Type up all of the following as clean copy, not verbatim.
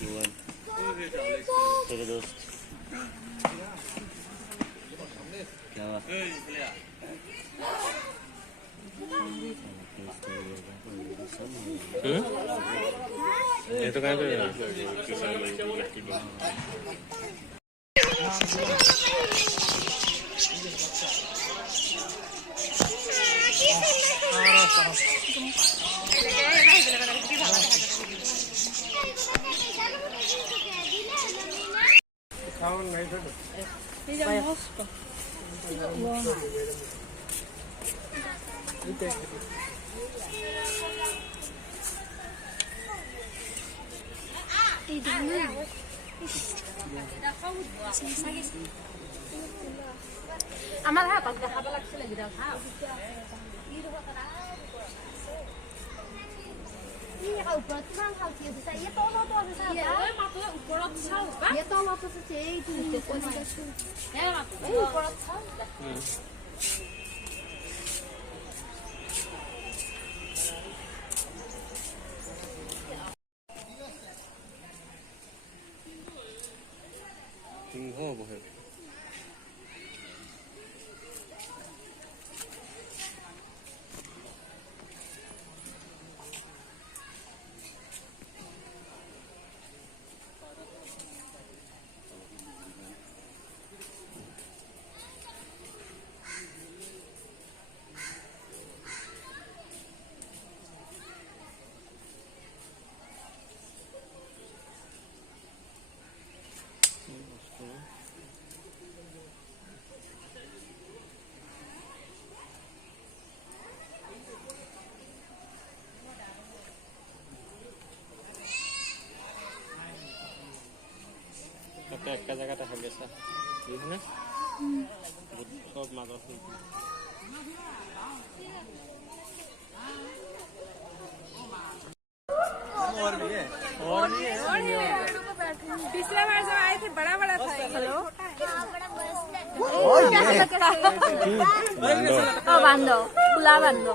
तेरे दोस्त क्या हुआ? ये तो कहाँ पे আমাৰ হাতত দেখাব লাগছিল গিদাল খাও ওপৰত কিমান খালছি আছে ইয়ে তলতো আছে চাও এই মাত্ৰ ওপৰত চাও ইয়ে তলতো আছে এইটো কোন আছে এই মাত্ৰ ওপৰত চাও সিংহ বহে একটা জায়গাটা হয়ে গেছে বুঝলি সব মাছ আছে और भी है पिछले बार जब आए थे बड़ा बड़ा था हेलो बांधो खुला बांधो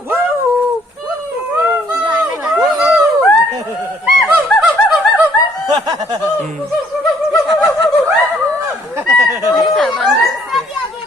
बांधो